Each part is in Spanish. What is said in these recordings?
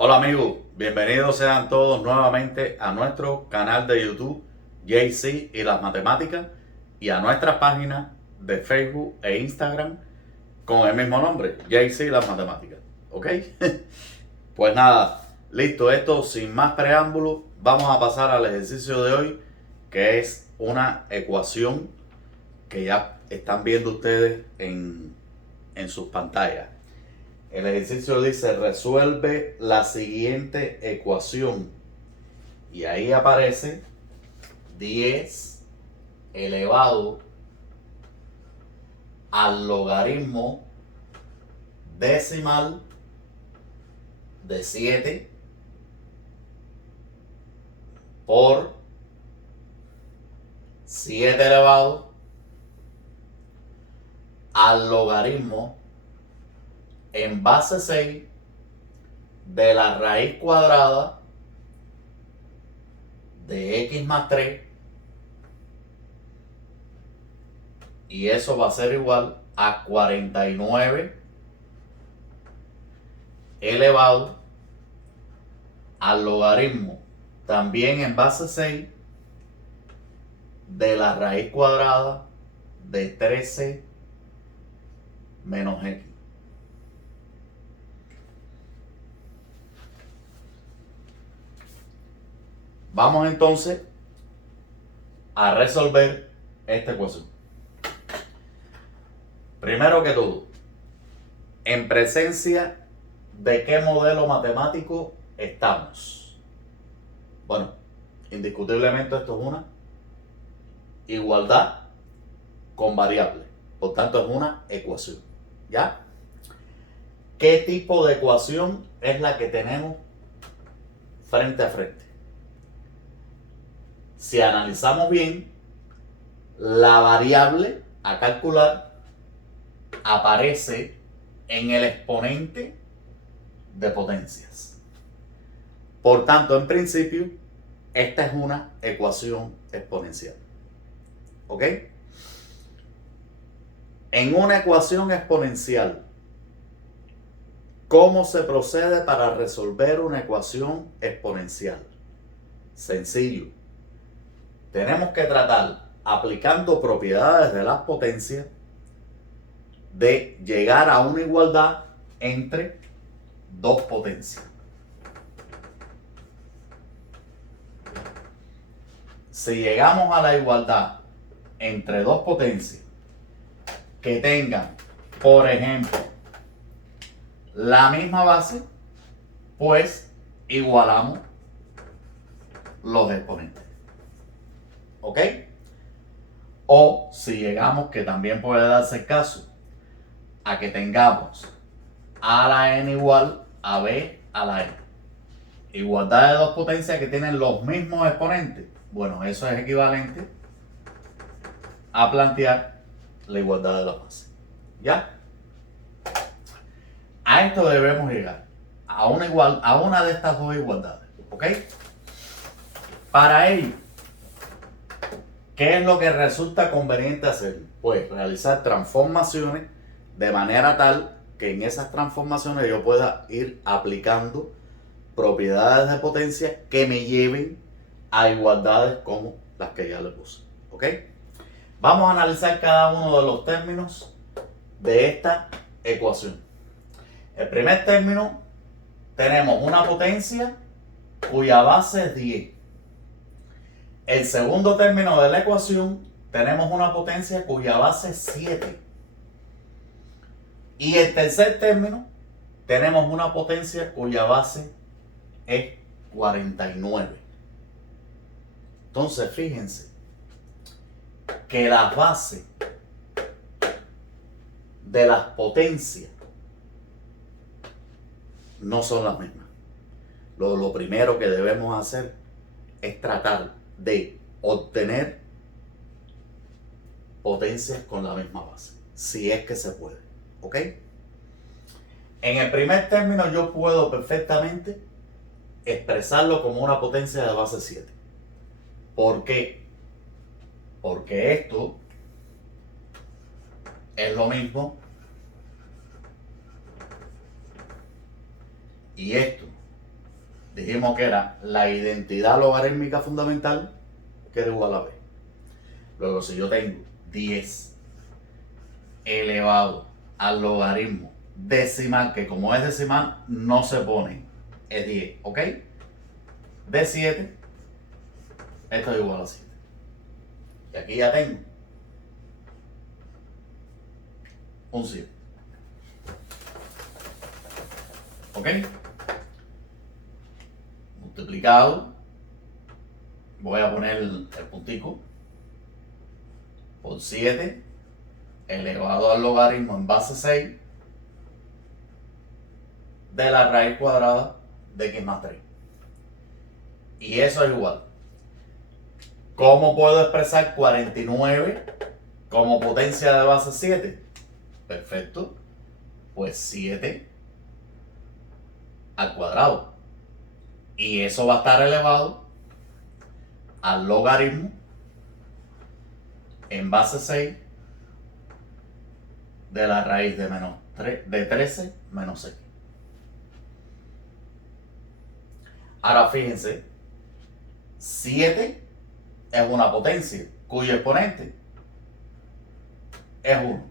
Hola amigos, bienvenidos sean todos nuevamente a nuestro canal de YouTube JC y las matemáticas y a nuestra página de Facebook e Instagram con el mismo nombre, JC y las matemáticas. ¿Ok? Pues nada, listo, esto sin más preámbulo, vamos a pasar al ejercicio de hoy, que es una ecuación que ya están viendo ustedes en sus pantallas. El ejercicio dice, resuelve la siguiente ecuación. Y ahí aparece 10 elevado al logaritmo decimal de 7 por 7 elevado al logaritmo en base 6 de la raíz cuadrada de x más 3, y eso va a ser igual a 49 elevado al logaritmo también en base 6 de la raíz cuadrada de 13 menos x. Vamos entonces a resolver esta ecuación. Primero que todo, ¿en presencia de qué modelo matemático estamos? Bueno, indiscutiblemente esto es una igualdad con variables, por tanto es una ecuación, ¿ya? ¿Qué tipo de ecuación es la que tenemos frente a frente? Si analizamos bien, la variable a calcular aparece en el exponente de potencias. Por tanto, en principio, esta es una ecuación exponencial. ¿Ok? En una ecuación exponencial, ¿cómo se procede para resolver una ecuación exponencial? Sencillo. Tenemos que tratar, aplicando propiedades de las potencias, de llegar a una igualdad entre dos potencias. Si llegamos a la igualdad entre dos potencias que tengan, por ejemplo, la misma base, pues igualamos los exponentes. ¿Ok? O si llegamos, que también puede darse el caso, a que tengamos a la n igual a b a la n. Igualdad de dos potencias que tienen los mismos exponentes. Bueno, eso es equivalente a plantear la igualdad de la base. ¿Ya? A esto debemos llegar, a una de estas dos igualdades. ¿Ok? Para ello, ¿qué es lo que resulta conveniente hacer? Pues realizar transformaciones de manera tal que en esas transformaciones yo pueda ir aplicando propiedades de potencia que me lleven a igualdades como las que ya le puse. ¿Ok? Vamos a analizar cada uno de los términos de esta ecuación. El primer término, tenemos una potencia cuya base es 10. El segundo término de la ecuación, tenemos una potencia cuya base es 7. Y el tercer término, tenemos una potencia cuya base es 49. Entonces, fíjense que las bases de las potencias no son las mismas. Lo primero que debemos hacer es tratar de obtener potencias con la misma base, si es que se puede. ¿Ok? En el primer término yo puedo perfectamente expresarlo como una potencia de base 7. ¿Por qué? Porque esto es lo mismo y esto dijimos que era la identidad logarítmica fundamental, que era igual a b. Luego, si yo tengo 10 elevado al logaritmo decimal, que como es decimal no se pone, es 10, ¿ok? De 7, esto es igual a 7. Y aquí ya tengo un 7. ¿Ok? Multiplicado, voy a poner el puntico, por 7 elevado al logaritmo en base 6 de la raíz cuadrada de x más 3. Y eso es igual. ¿Cómo puedo expresar 49 como potencia de base 7? Perfecto. Pues 7 al cuadrado. Y eso va a estar elevado al logaritmo en base 6 de la raíz de, de 13 menos x. Ahora fíjense, 7 es una potencia cuyo exponente es 1.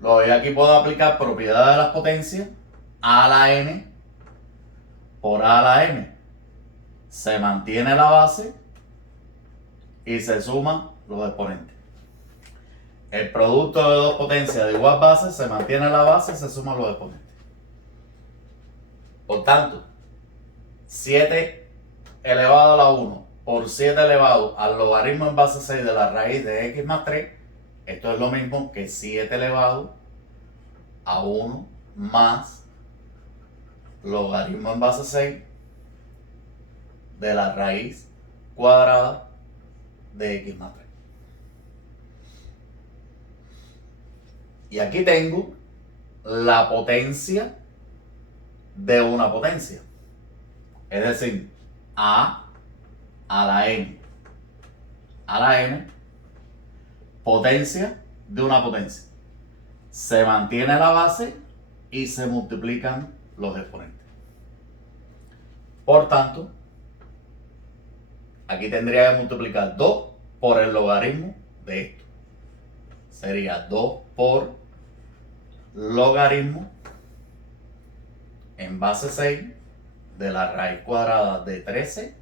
Luego aquí puedo aplicar propiedad de las potencias a a la n por a a la n. Se mantiene la base y se suman los exponentes. El producto de dos potencias de igual base se mantiene la base y se suman los exponentes. Por tanto, 7 elevado a la 1 por 7 elevado al logaritmo en base 6 de la raíz de x más 3, esto es lo mismo que 7 elevado a 1 más logaritmo en base 6 de la raíz cuadrada de x más 3. Y aquí tengo la potencia de una potencia. Es decir, a la n a la n, potencia de una potencia. Se mantiene la base y se multiplican los exponentes. Por tanto, aquí tendría que multiplicar 2 por el logaritmo de esto. Sería 2 por logaritmo en base 6 de la raíz cuadrada de 13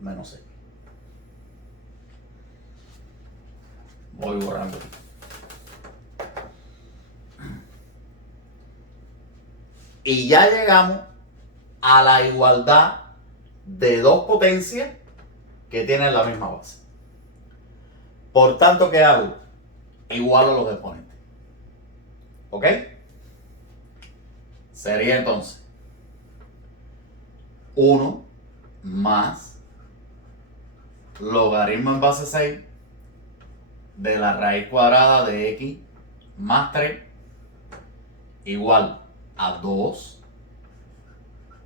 menos x. Voy borrando. Y ya llegamos a la igualdad de dos potencias que tienen la misma base. Por tanto, ¿qué hago? Igualo los exponentes. ¿Ok? Sería entonces 1 más logaritmo en base 6 de la raíz cuadrada de x más 3 igual a 2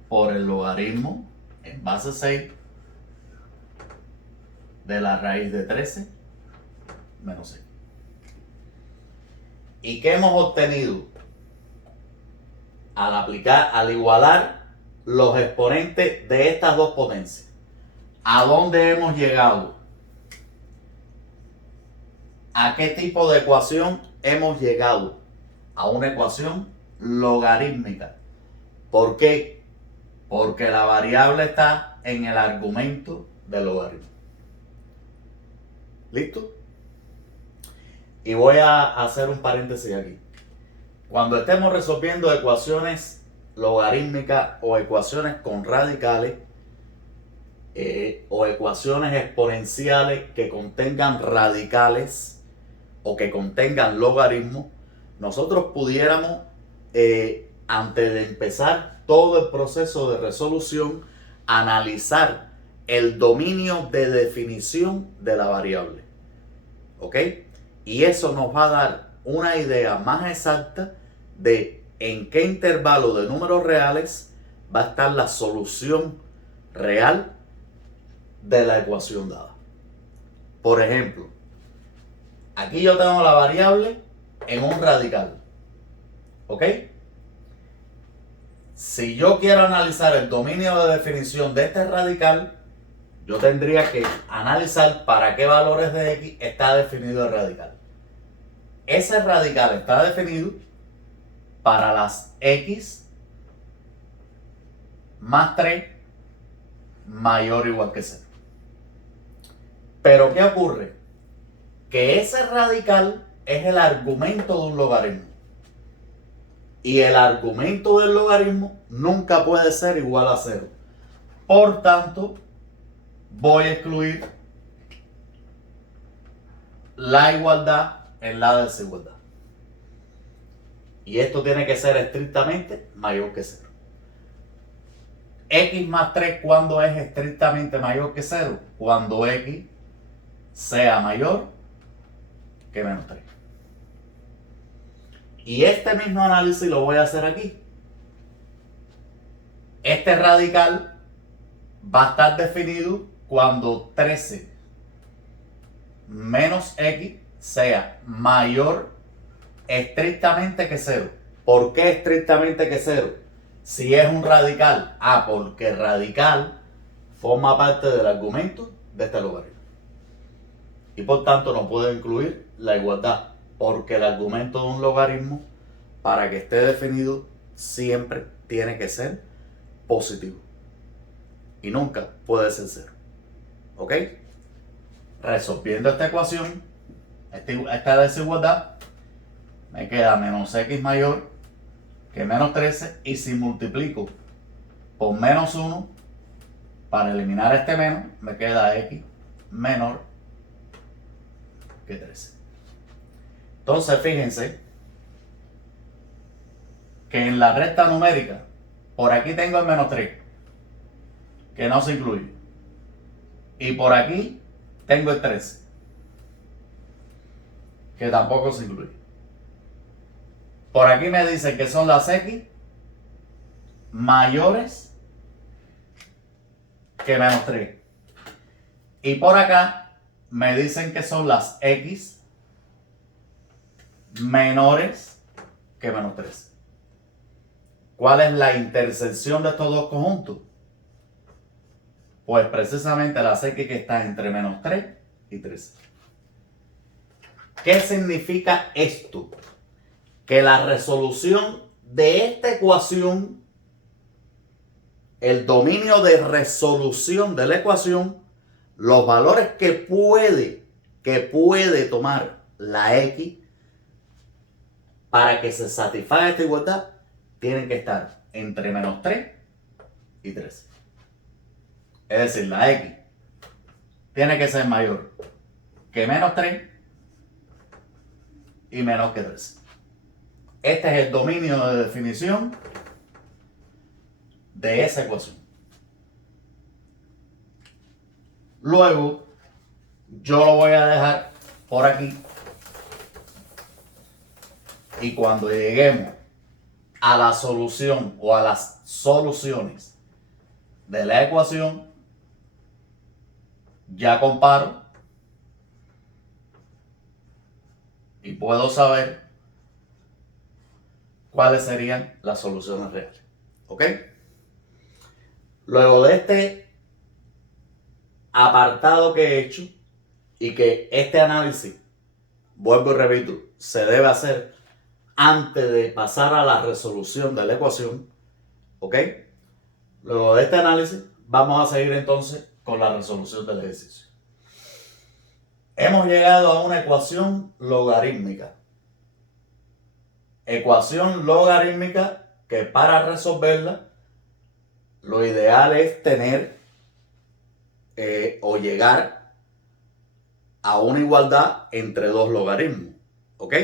por el logaritmo en base 6 de la raíz de 13 menos x. ¿Y qué hemos obtenido? Al igualar los exponentes de estas dos potencias, ¿a dónde hemos llegado? ¿A qué tipo de ecuación hemos llegado? A una ecuación logarítmica. ¿Por qué? Porque la variable está en el argumento del logaritmo. ¿Listo? Y voy a hacer un paréntesis aquí. Cuando estemos resolviendo ecuaciones logarítmicas o ecuaciones con radicales o ecuaciones exponenciales que contengan radicales o que contengan logaritmos, nosotros pudiéramos, antes de empezar todo el proceso de resolución, analizar el dominio de definición de la variable. ¿Ok? Y eso nos va a dar una idea más exacta de en qué intervalo de números reales va a estar la solución real de la ecuación dada. Por ejemplo, aquí yo tengo la variable en un radical. ¿Ok? si yo quiero analizar el dominio de definición de este radical, yo tendría que analizar para qué valores de x está definido el radical. Ese radical está definido para las x más 3 mayor o igual que 0. Pero ¿qué ocurre? Que ese radical es el argumento de un logaritmo. Y el argumento del logaritmo nunca puede ser igual a 0. Por tanto, voy a excluir la igualdad en la desigualdad. Y esto tiene que ser estrictamente mayor que 0. X más 3, ¿cuándo es estrictamente mayor que 0? Cuando x sea mayor que menos 3. Y este mismo análisis lo voy a hacer aquí. Este radical va a estar definido cuando 13 menos x sea mayor estrictamente que 0. ¿Por qué estrictamente que 0? Si es un radical. Porque el radical forma parte del argumento de este logaritmo. Y por tanto no puedo incluir la igualdad. Porque el argumento de un logaritmo, para que esté definido, siempre tiene que ser positivo. Y nunca puede ser 0. ¿Ok? Resolviendo esta ecuación, esta desigualdad, me queda menos x mayor que menos 13. Y si multiplico por menos 1, para eliminar este menos, me queda x menor que 13. Entonces, fíjense que en la recta numérica, por aquí tengo el menos 3, que no se incluye. Y por aquí tengo el 13, que tampoco se incluye. Por aquí me dicen que son las x mayores que menos 3. Y por acá me dicen que son las x menores que menos 13. ¿Cuál es la intersección de estos dos conjuntos? Pues precisamente las x que está entre menos 3 y 13. ¿Qué significa esto? Que la resolución de esta ecuación, el dominio de resolución de la ecuación, los valores que puede tomar la x para que se satisfaga esta igualdad, tienen que estar entre menos 3 y 13. Es decir, la x tiene que ser mayor que menos 3 y menos que 13. Este es el dominio de definición de esa ecuación. Luego, yo lo voy a dejar por aquí. Y cuando lleguemos a la solución o a las soluciones de la ecuación, ya comparo y puedo saber cuáles serían las soluciones reales. ¿Ok? Luego de este apartado que he hecho y que este análisis, vuelvo y repito, se debe hacer antes de pasar a la resolución de la ecuación. ¿Ok? Luego de este análisis, vamos a seguir entonces con la resolución del ejercicio. Hemos llegado a una ecuación logarítmica. Ecuación logarítmica que para resolverla, lo ideal es tener o llegar a una igualdad entre dos logaritmos. ¿Ok?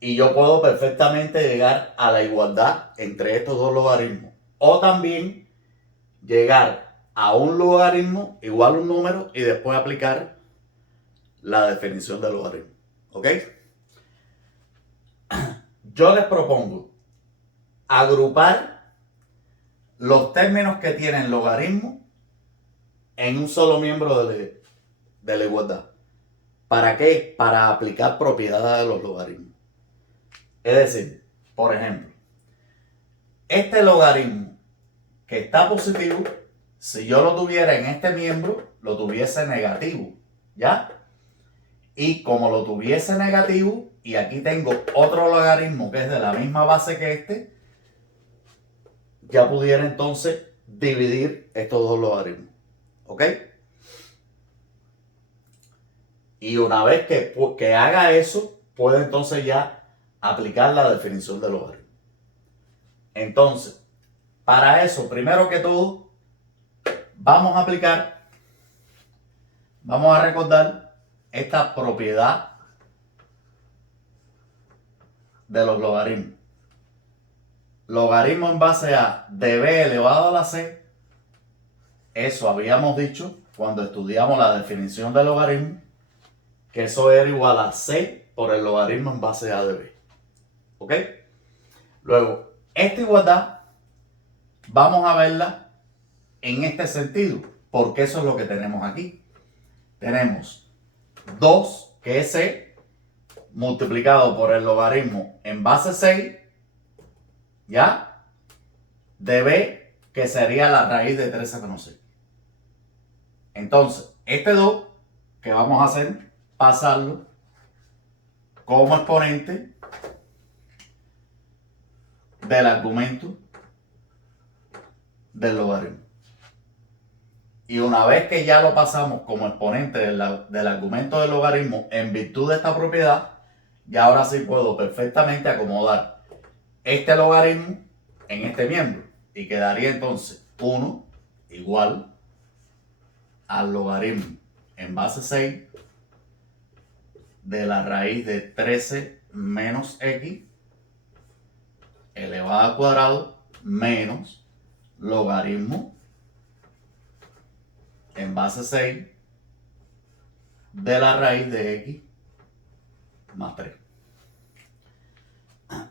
Y yo puedo perfectamente llegar a la igualdad entre estos dos logaritmos. O también llegar a un logaritmo igual a un número y después aplicar la definición del logaritmo. ¿Ok? Yo les propongo agrupar los términos que tienen logaritmo en un solo miembro de la igualdad. ¿Para qué? Para aplicar propiedades de los logaritmos. Es decir, por ejemplo, Este logaritmo que está positivo, si yo lo tuviera en este miembro, lo tuviese negativo, ¿ya? Y como lo tuviese negativo, y aquí tengo otro logaritmo que es de la misma base que este, ya pudiera entonces dividir estos dos logaritmos, ¿ok? Y una vez que haga eso, puedo entonces ya aplicar la definición del logaritmo. Entonces, para eso, primero que todo, vamos a recordar esta propiedad de los logaritmos. Logaritmo en base a de b elevado a la c, eso habíamos dicho cuando estudiamos la definición del logaritmo, que eso era igual a c por el logaritmo en base a de b. ¿Ok? Luego, esta igualdad vamos a verla en este sentido, porque eso es lo que tenemos aquí. Tenemos 2, que es c, multiplicado por el logaritmo en base 6, ¿ya? De b, que sería la raíz de 13 menos 6. Entonces, este 2, que vamos a hacer, pasarlo como exponente del argumento del logaritmo. Y una vez que ya lo pasamos como exponente del argumento del logaritmo en virtud de esta propiedad, ya ahora sí puedo perfectamente acomodar este logaritmo en este miembro. Y quedaría entonces 1 igual al logaritmo en base 6 de la raíz de 13 menos x elevado al cuadrado menos logaritmo en base 6 de la raíz de x más 3.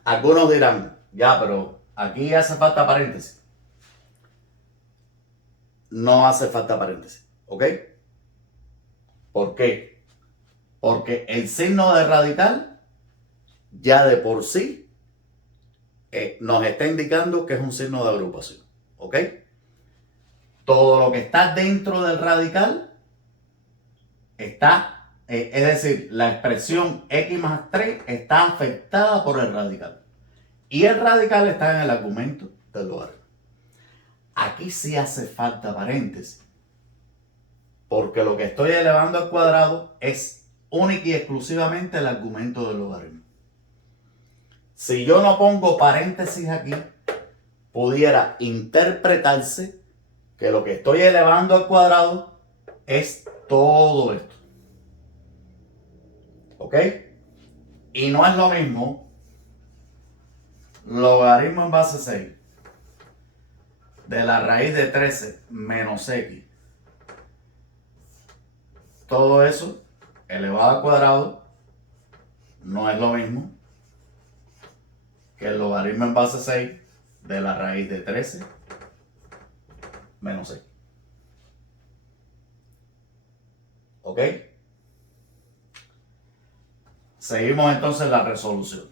Algunos dirán, ya, pero aquí hace falta paréntesis. No hace falta paréntesis, ¿ok? ¿Por qué? Porque el signo de radical ya de por sí nos está indicando que es un signo de agrupación, ¿ok? Todo lo que está dentro del radical está, es decir, la expresión x más 3 está afectada por el radical. Y el radical está en el argumento del logaritmo. Aquí sí hace falta paréntesis, porque lo que estoy elevando al cuadrado es única y exclusivamente el argumento del logaritmo. Si yo no pongo paréntesis aquí, pudiera interpretarse que lo que estoy elevando al cuadrado es todo esto. ¿Ok? Y no es lo mismo logaritmo en base 6 de la raíz de 13 menos x. Todo eso elevado al cuadrado no es lo mismo que el logaritmo en base 6 de la raíz de 13 menos x. ¿Ok? Seguimos entonces la resolución.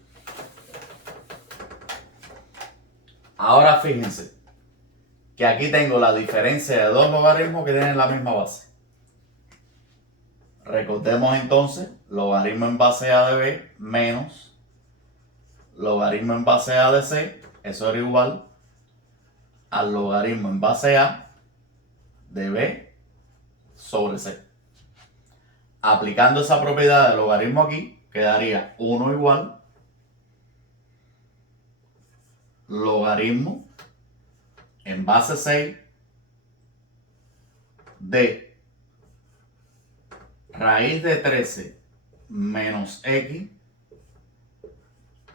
Ahora fíjense que aquí tengo la diferencia de dos logaritmos que tienen la misma base. Recordemos entonces, logaritmo en base a de b menos logaritmo en base a de c, eso era igual al logaritmo en base a de b sobre c. Aplicando esa propiedad del logaritmo aquí, quedaría 1 igual logaritmo en base 6 de raíz de 13 menos x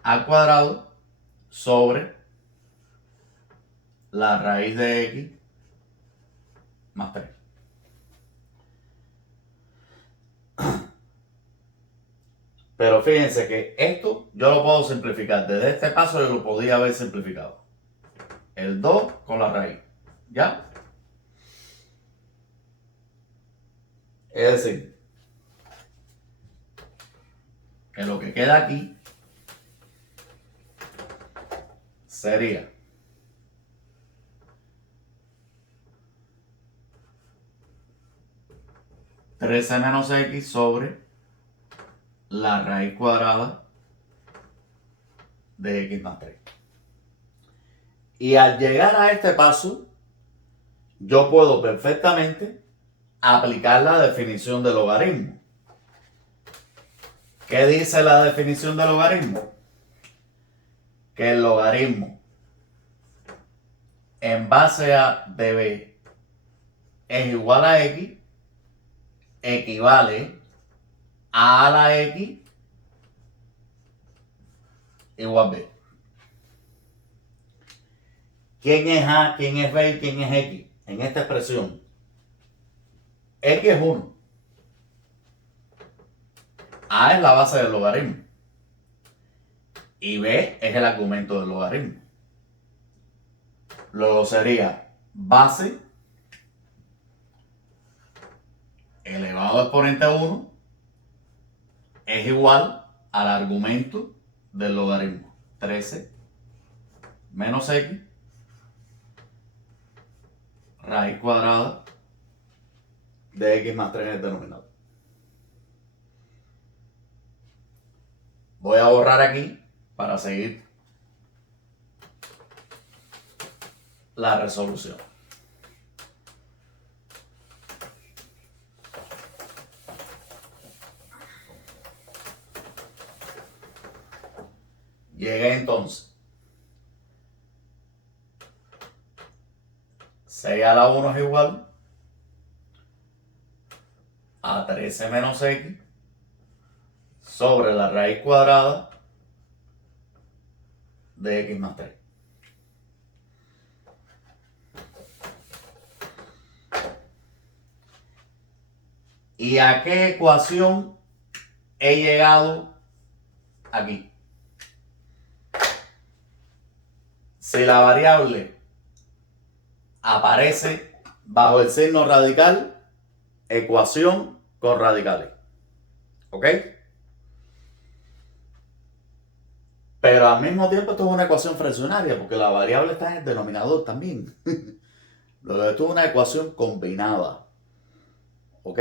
al cuadrado sobre la raíz de x más 3. Pero fíjense que esto yo lo puedo simplificar. Desde este paso yo lo podía haber simplificado. El 2 con la raíz. ¿Ya? Es decir, que lo que queda aquí sería 13 menos x sobre la raíz cuadrada de x más 3. Y al llegar a este paso, yo puedo perfectamente aplicar la definición del logaritmo. ¿Qué dice la definición del logaritmo? Que el logaritmo en base a db es igual a x, equivale a la x igual b. ¿Quién es a, quién es b y quién es x? En esta expresión, x es 1. A es la base del logaritmo. Y b es el argumento del logaritmo. Luego sería base elevado a exponente 1 es igual al argumento del logaritmo. 13 menos x raíz cuadrada de x más 3 en el denominador. Voy a borrar aquí para seguir la resolución. Llegué entonces 6 a la 1 es igual a 13 menos x sobre la raíz cuadrada de x más 3. ¿Y a qué ecuación he llegado aquí? Si la variable aparece bajo el signo radical, ecuación con radicales. ¿Ok? Pero al mismo tiempo esto es una ecuación fraccionaria porque la variable está en el denominador también. Luego esto es una ecuación combinada. ¿Ok?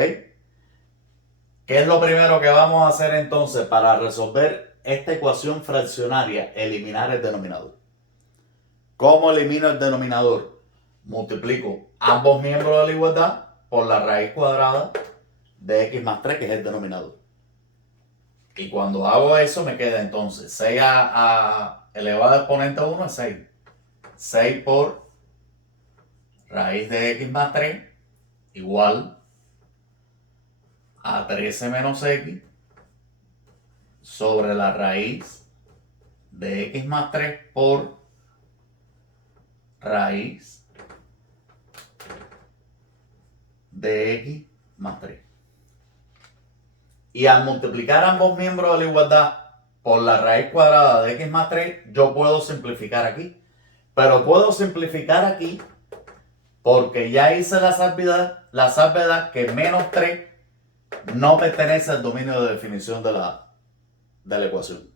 ¿Qué es lo primero que vamos a hacer entonces para resolver esta ecuación fraccionaria? Eliminar el denominador. ¿Cómo elimino el denominador? Multiplico ambos miembros de la igualdad por la raíz cuadrada de x más 3, que es el denominador. Y cuando hago eso me queda entonces 6 a elevado a exponente 1 es 6. 6 por raíz de x más 3 igual a 13 menos x sobre la raíz de x más 3 por raíz de x más 3. Y al multiplicar ambos miembros de la igualdad por la raíz cuadrada de x más 3, yo puedo simplificar aquí. Pero puedo simplificar aquí porque ya hice la salvedad que menos 3 no pertenece al dominio de definición de la ecuación.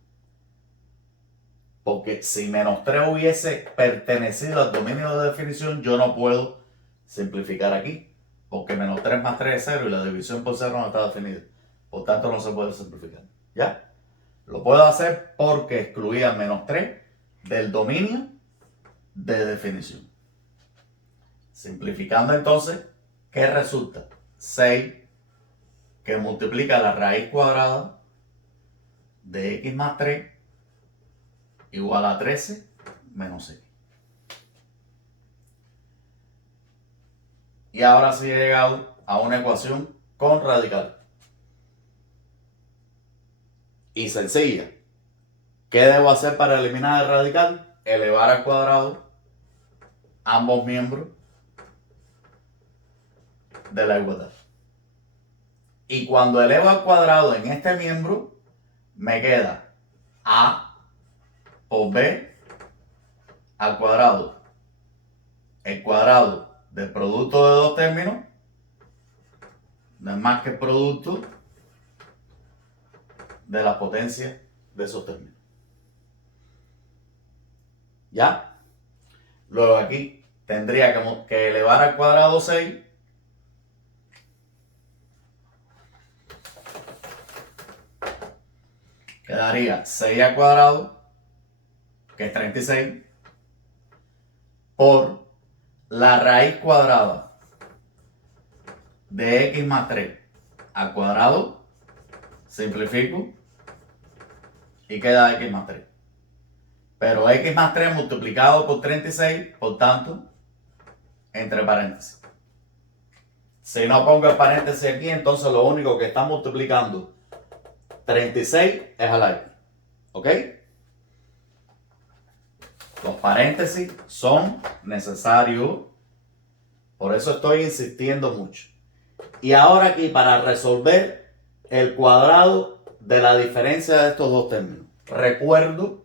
Porque si menos 3 hubiese pertenecido al dominio de definición, yo no puedo simplificar aquí. Porque menos 3 más 3 es 0 y la división por 0 no está definida. Por tanto, no se puede simplificar. ¿Ya? Lo puedo hacer porque excluía menos 3 del dominio de definición. Simplificando entonces, ¿qué resulta? 6 que multiplica la raíz cuadrada de x más 3 igual a 13 menos x. Y ahora sí he llegado a una ecuación con radical. Y sencilla. ¿Qué debo hacer para eliminar el radical? Elevar al cuadrado ambos miembros de la igualdad. Y cuando elevo al cuadrado en este miembro, me queda a por b al cuadrado. El cuadrado del producto de dos términos no es más que el producto de la potencia de esos términos. ¿Ya? Luego aquí tendría que elevar al cuadrado 6 quedaría 6 al cuadrado, que es 36, por la raíz cuadrada de x más 3 al cuadrado, simplifico, y queda x más 3. Pero x más 3 multiplicado por 36, por tanto, entre paréntesis. Si no pongo el paréntesis aquí, entonces lo único que está multiplicando 36 es a la x. ¿Ok? Los paréntesis son necesarios. Por eso estoy insistiendo mucho. Y ahora aquí, para resolver el cuadrado de la diferencia de estos dos términos, recuerdo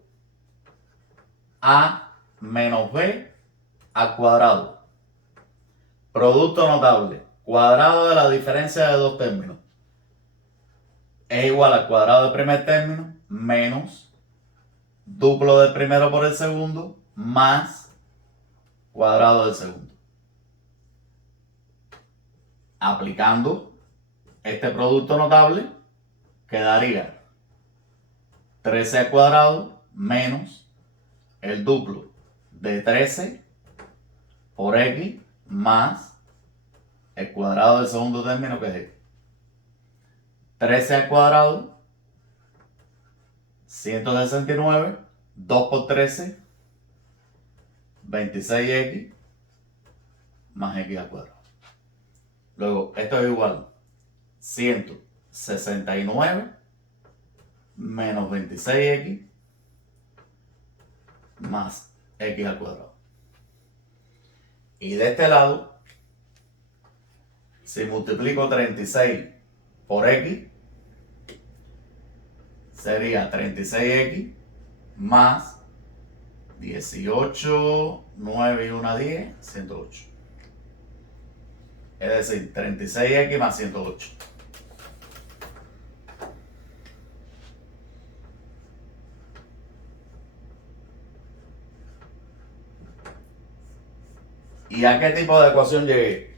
a menos b al cuadrado. Producto notable. Cuadrado de la diferencia de dos términos es igual al cuadrado del primer término menos duplo del primero por el segundo más cuadrado del segundo. Aplicando este producto notable, quedaría 13 al cuadrado menos el duplo de 13 por x más el cuadrado del segundo término, que es x. 13 al cuadrado, 169, 2 por 13, 26x más x al cuadrado. Luego, esto es igual a 169 menos 26x más x al cuadrado. Y de este lado, si multiplico 36 por x, sería 36x más 18, 9 y 1, 10, 108. Es decir, 36x más 108. ¿Y a qué tipo de ecuación llegué?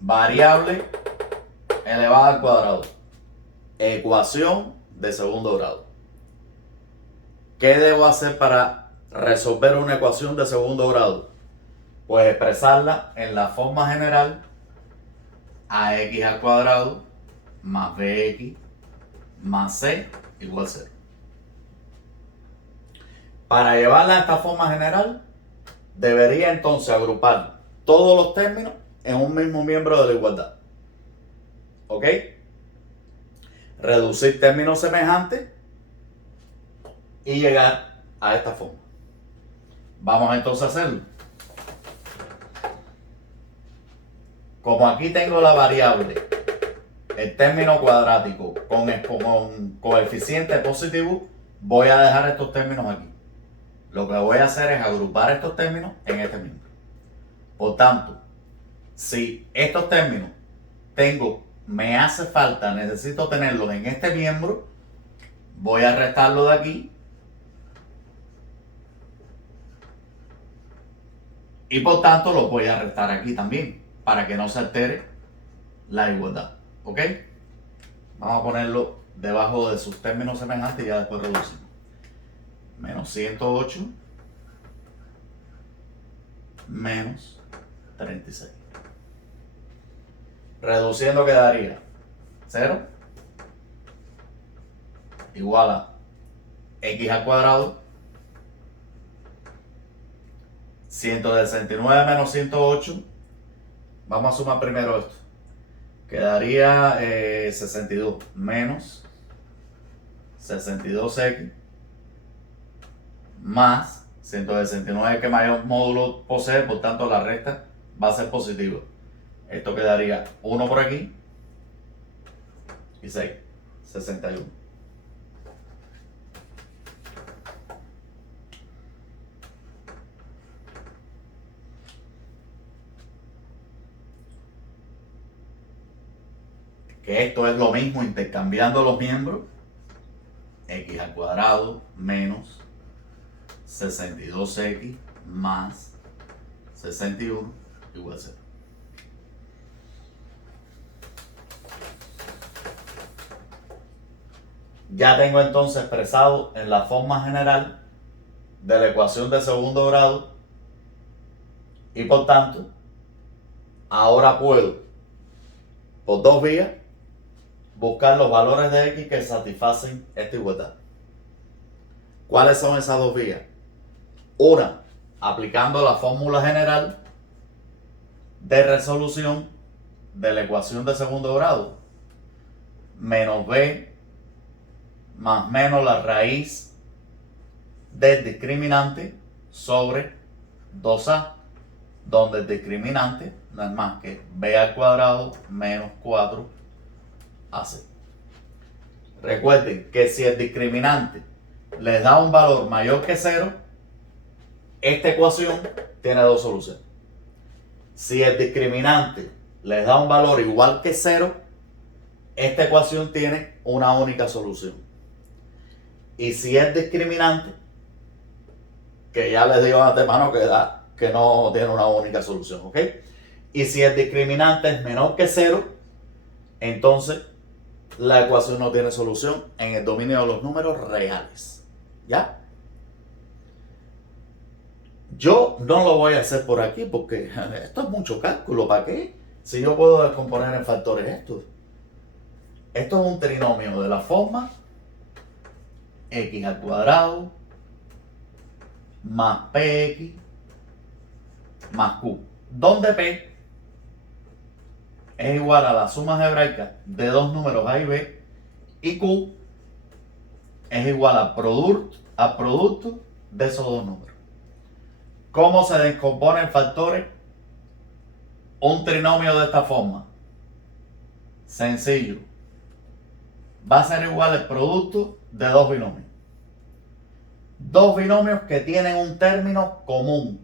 Variable elevada al cuadrado. Ecuación de segundo grado. ¿Qué debo hacer para resolver una ecuación de segundo grado? Pues expresarla en la forma general: ax al cuadrado más bx más c igual 0. Para llevarla a esta forma general, debería entonces agrupar todos los términos en un mismo miembro de la igualdad. ¿Ok? Reducir términos semejantes y llegar a esta forma. Vamos entonces a hacerlo. Como aquí tengo la variable, el término cuadrático con coeficiente positivo, voy a dejar estos términos aquí. Lo que voy a hacer es agrupar estos términos en este miembro. Por tanto, si estos términos me hace falta, necesito tenerlos en este miembro, voy a restarlo de aquí. Y por tanto lo voy a restar aquí también, para que no se altere la igualdad. ¿Ok? Vamos a ponerlo debajo de sus términos semejantes y ya después reducimos. Menos 108 menos 36. Reduciendo quedaría 0 igual a x al cuadrado, 169 menos 108. Vamos a sumar primero esto. Quedaría 62 menos 62x más 169, que mayor módulo posee, por tanto la resta va a ser positiva. Esto quedaría 1 por aquí y 6, 61. Que esto es lo mismo intercambiando los miembros. X al cuadrado menos 62x más 61 igual a 0. ya tengo entonces expresado en la forma general de la ecuación de segundo grado y por tanto ahora puedo por dos vías buscar los valores de x que satisfacen esta igualdad. ¿Cuáles son esas dos vías? Una, aplicando la fórmula general de resolución de la ecuación de segundo grado, menos b más menos la raíz del discriminante sobre 2a, donde el discriminante no es más que b al cuadrado menos 4ac. Recuerden que si el discriminante les da un valor mayor que 0, esta ecuación tiene dos soluciones. Si el discriminante les da un valor igual que 0, esta ecuación tiene una única solución. Y si es discriminante, que ya les digo de antemano que no tiene una única solución, ¿ok? Y si el discriminante es menor que 0, entonces la ecuación no tiene solución en el dominio de los números reales. ¿Ya? Yo no lo voy a hacer por aquí porque esto es mucho cálculo. ¿Para qué? Si yo puedo descomponer en factores estos. Esto es un trinomio de la forma x al cuadrado más px más q, donde p es igual a la suma algebraica de dos números a y b y q es igual al producto de esos dos números. ¿Cómo se descompone en factores un trinomio de esta forma? Sencillo. Va a ser igual el producto de dos binomios. Dos binomios que tienen un término común.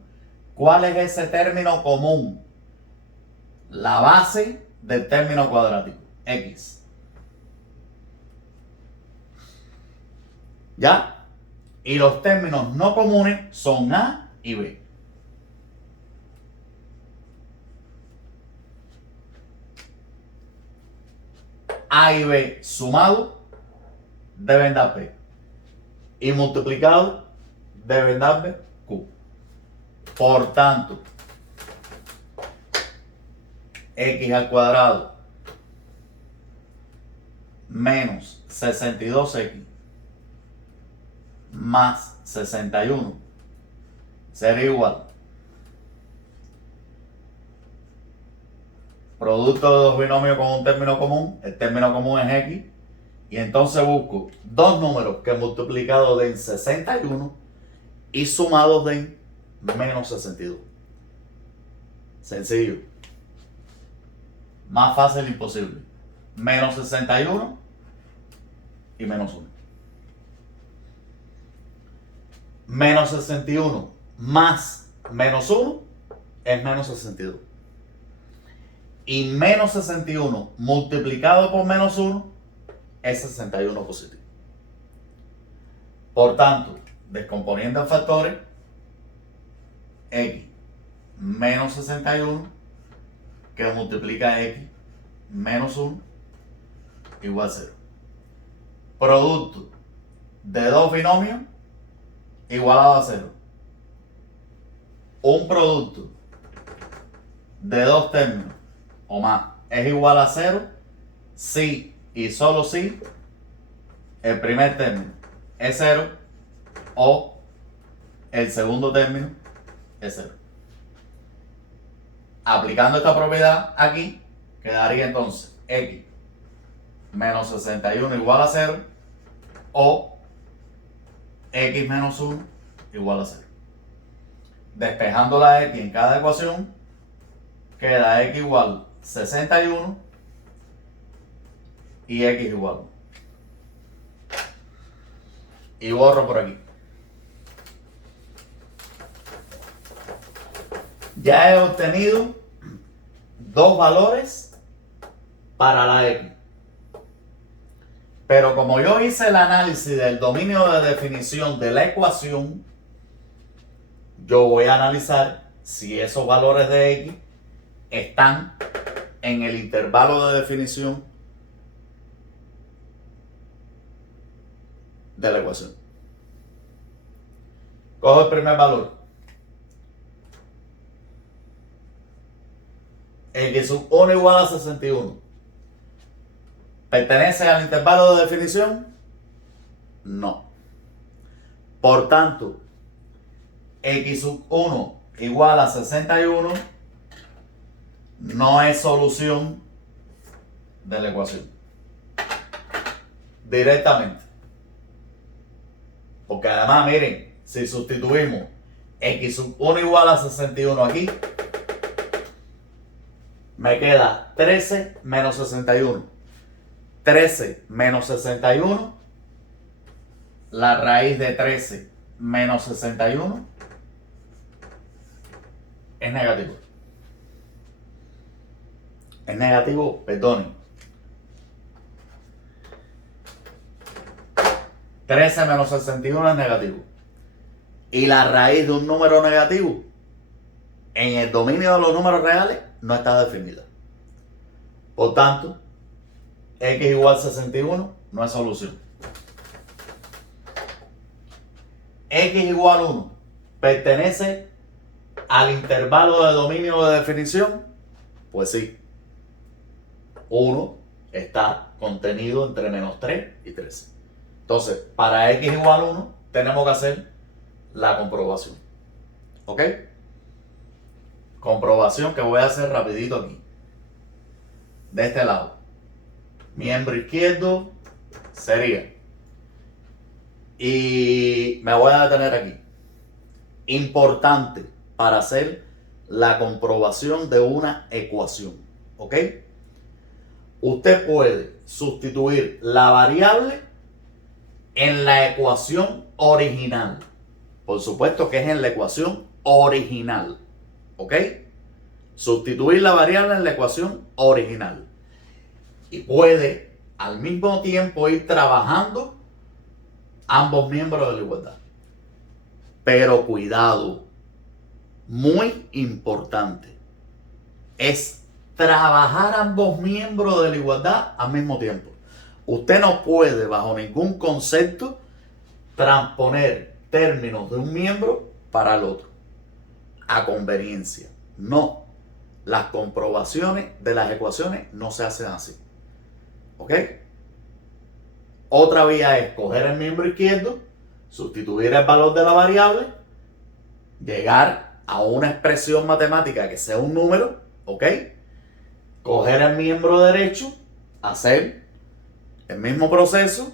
¿Cuál es ese término común? La base del término cuadrático, x. ¿Ya? Y los términos no comunes son a y b. A y b sumado deben dar p. Y multiplicado deben darme q. Por tanto, x al cuadrado menos 62x más 61 será igual producto de dos binomios con un término común. El término común es x. Y entonces busco dos números que multiplicados den 61 y sumados den menos 62. Sencillo. Más fácil imposible. Menos 61 y menos 1. Menos 61 más menos 1 es menos 62. Y menos 61 multiplicado por menos 1 es 61 positivo. Por tanto, descomponiendo en factores, x menos 61 que multiplica x menos 1 igual a 0. Producto de dos binomios igualado a 0. Un producto de dos términos o más es igual a 0 si y solo si el primer término es 0 o el segundo término es 0. Aplicando esta propiedad aquí, quedaría entonces x menos 61 igual a 0 o x menos 1 igual a 0. Despejando la x en cada ecuación, queda x igual 61 y x igual 1. Y borro por aquí. Ya he obtenido dos valores para la x. Pero como yo hice el análisis del dominio de definición de la ecuación, yo voy a analizar si esos valores de x están en el intervalo de definición de la ecuación. Cojo el primer valor. X sub 1 igual a 61. ¿Pertenece al intervalo de definición? No. Por tanto, X sub 1 igual a 61 no es solución de la ecuación. Directamente. Porque además, miren, si sustituimos X sub 1 igual a 61 aquí, me queda 13 menos 61. 13 menos 61, la raíz de 13 menos 61 es negativo. Es negativo, perdonen. 13 menos 61 es negativo. Y la raíz de un número negativo en el dominio de los números reales no está definida. Por tanto, X igual a 61 no es solución. X igual a 1 pertenece al intervalo de dominio de definición. Pues sí. 1 está contenido entre menos 3 y 13. Entonces, para X igual a 1 tenemos que hacer la comprobación. ¿Ok? Comprobación que voy a hacer rapidito aquí. De este lado. Miembro izquierdo sería. Y me voy a detener aquí. Importante para hacer la comprobación de una ecuación. ¿Ok? Usted puede sustituir la variable en la ecuación original. Por supuesto que es en la ecuación original. ¿Ok? Sustituir la variable en la ecuación original. Y puede al mismo tiempo ir trabajando ambos miembros de la igualdad. Pero cuidado, muy importante, es trabajar ambos miembros de la igualdad al mismo tiempo. Usted no puede bajo ningún concepto transponer términos de un miembro para el otro a conveniencia. No, las comprobaciones de las ecuaciones no se hacen así. ¿Ok? Otra vía es coger el miembro izquierdo, sustituir el valor de la variable, llegar a una expresión matemática que sea un número, ¿ok? Coger el miembro derecho, hacer el mismo proceso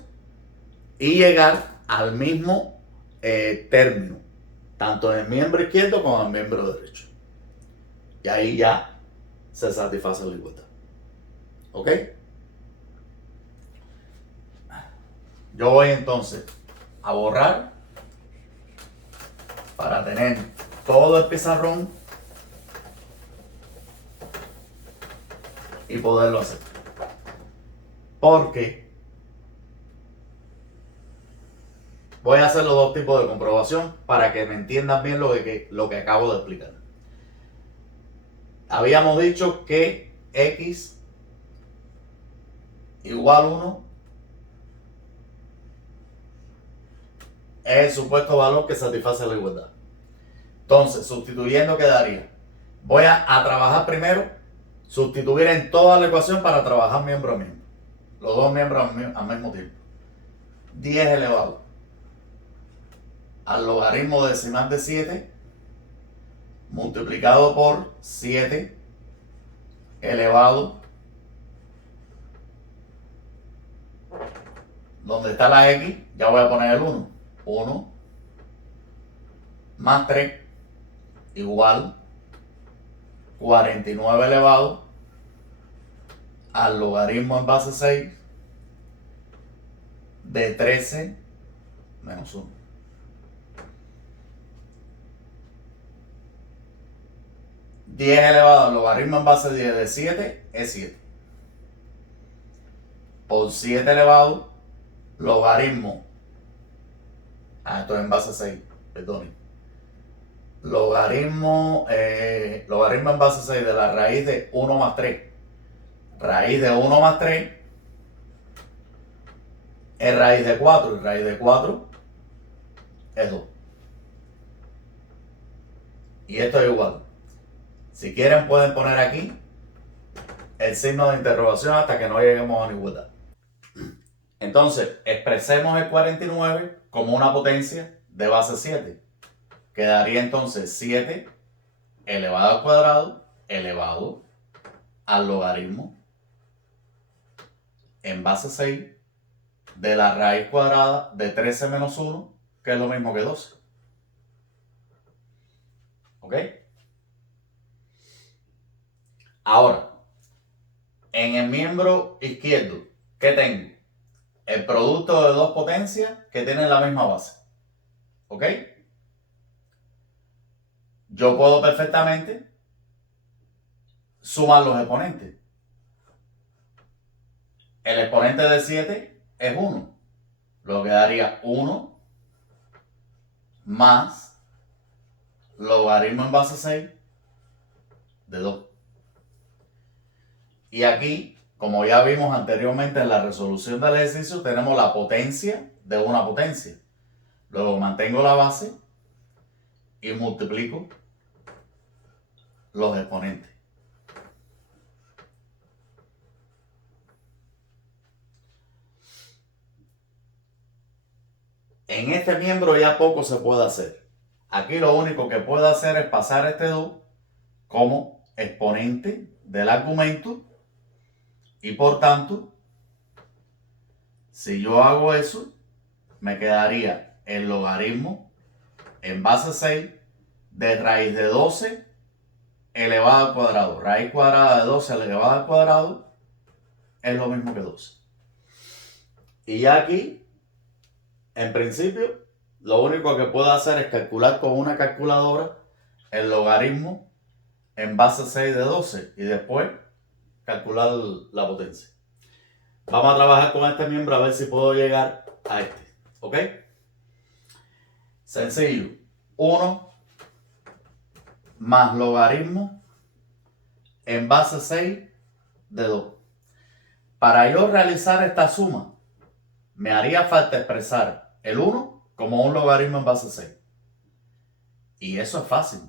y llegar al mismo término, tanto en el miembro izquierdo como en el miembro derecho. Y ahí ya se satisface la igualdad. ¿Ok? Yo voy entonces a borrar para tener todo el pizarrón y poderlo hacer. Porque voy a hacer los dos tipos de comprobación para que me entiendan bien lo que acabo de explicar. Habíamos dicho que X igual 1 es el supuesto valor que satisface la igualdad. Entonces, sustituyendo quedaría. Voy a trabajar primero, sustituir en toda la ecuación para trabajar miembro a miembro. Los dos miembros al mismo tiempo. 10 elevado al logaritmo decimal de 7 multiplicado por 7 elevado, donde está la X, ya voy a poner el 1. 1 más 3 igual 49 elevado al logaritmo en base 6 de 13 menos 1. Diez elevado al logaritmo en base 10 de 7 es 7. Por 7 elevado logaritmo. Esto es en base 6, perdonen. Logaritmo en base 6 de la raíz de 1 más 3. Raíz de 1 más 3 es raíz de 4 y raíz de 4 es 2. Y esto es igual. Si quieren pueden poner aquí el signo de interrogación hasta que no lleguemos a una igualdad. Entonces, expresemos el 49 como una potencia de base 7. Quedaría entonces 7 elevado al cuadrado elevado al logaritmo en base 6 de la raíz cuadrada de 13 menos 1, que es lo mismo que 12. ¿Ok? Ahora, en el miembro izquierdo, ¿qué tengo? El producto de dos potencias que tienen la misma base. ¿Ok? Yo puedo perfectamente sumar los exponentes. El exponente de 7 es 1. Lo que daría 1 más logaritmo en base 6 de 2. Y aquí, como ya vimos anteriormente en la resolución del ejercicio, tenemos la potencia de una potencia. Luego mantengo la base y multiplico los exponentes. En este miembro ya poco se puede hacer. Aquí lo único que puedo hacer es pasar este 2 como exponente del argumento y por tanto, si yo hago eso, me quedaría el logaritmo en base 6 de raíz de 12 elevado al cuadrado. Raíz cuadrada de 12 elevado al cuadrado es lo mismo que 12. Y ya aquí, en principio, lo único que puedo hacer es calcular con una calculadora el logaritmo en base 6 de 12 y después calcular la potencia. Vamos a trabajar con este miembro a ver si puedo llegar a este. ¿Ok? Sencillo. 1 más logaritmo en base 6 de 2. Para yo realizar esta suma, me haría falta expresar el 1 como un logaritmo en base 6. Y eso es fácil.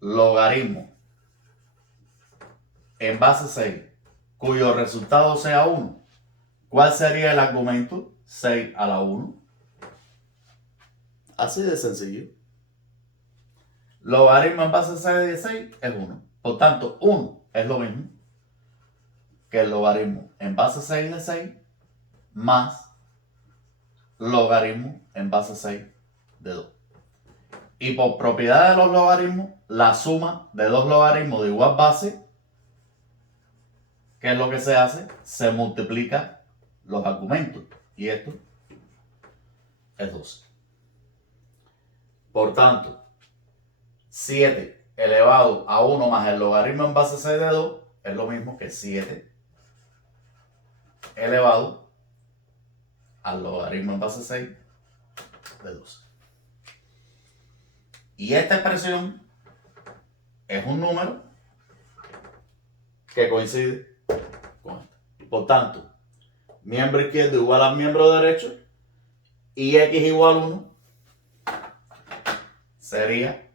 Logaritmo en base 6, cuyo resultado sea 1. ¿Cuál sería el argumento? 6 a la 1. Así de sencillo. Logaritmo en base 6 de 6 es 1. Por tanto, 1 es lo mismo que el logaritmo en base 6 de 6 más logaritmo en base 6 de 2. Y por propiedad de los logaritmos, la suma de dos logaritmos de igual base, ¿qué es lo que se hace? Se multiplica los argumentos. Y esto es 12. Por tanto, 7 elevado a 1 más el logaritmo en base 6 de 2 es lo mismo que 7 elevado al logaritmo en base 6 de 12. Y esta expresión es un número que coincide con esta. Por tanto, miembro izquierdo igual a miembro derecho y x igual 1 sería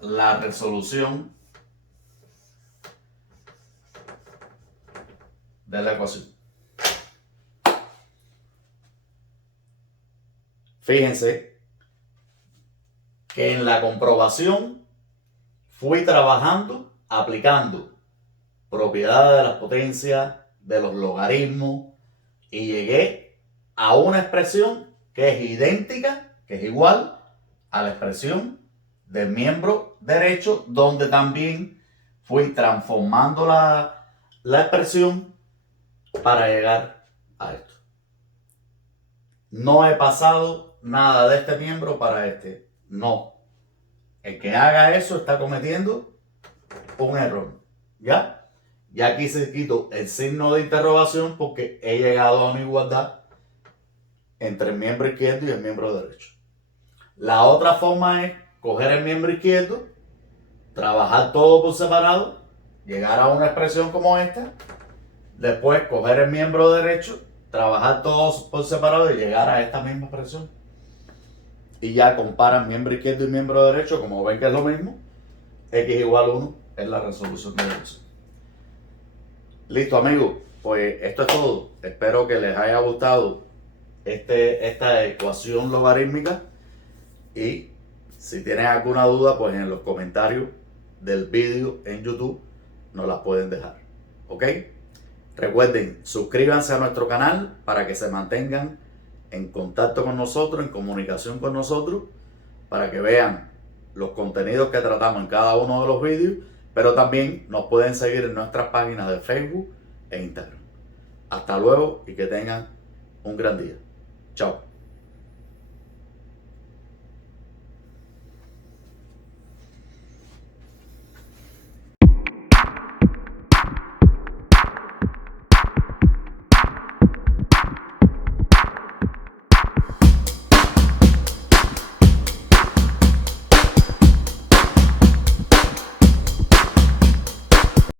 la resolución de la ecuación. Fíjense que en la comprobación fui trabajando aplicando propiedades de las potencias, de los logaritmos y llegué a una expresión que es idéntica, que es igual a la expresión del miembro derecho, donde también fui transformando la expresión para llegar a esto. No he pasado nada de este miembro para este. No. El que haga eso está cometiendo un error. ¿Ya? Y aquí se quitó el signo de interrogación porque he llegado a una igualdad entre el miembro izquierdo y el miembro derecho. La otra forma es coger el miembro izquierdo, trabajar todo por separado, llegar a una expresión como esta Después coger el miembro derecho, trabajar todos por separado y llegar a esta misma expresión. Y ya comparan miembro izquierdo y miembro derecho, como ven que es lo mismo. X igual 1 es la resolución de la ecuación. Listo, amigos, pues esto es todo. Espero que les haya gustado esta ecuación logarítmica. Y si tienen alguna duda, pues en los comentarios del vídeo en YouTube nos las pueden dejar. ¿Ok? Recuerden, suscríbanse a nuestro canal para que se mantengan en contacto con nosotros, en comunicación con nosotros, para que vean los contenidos que tratamos en cada uno de los vídeos, pero también nos pueden seguir en nuestras páginas de Facebook e Instagram. Hasta luego y que tengan un gran día. Chao.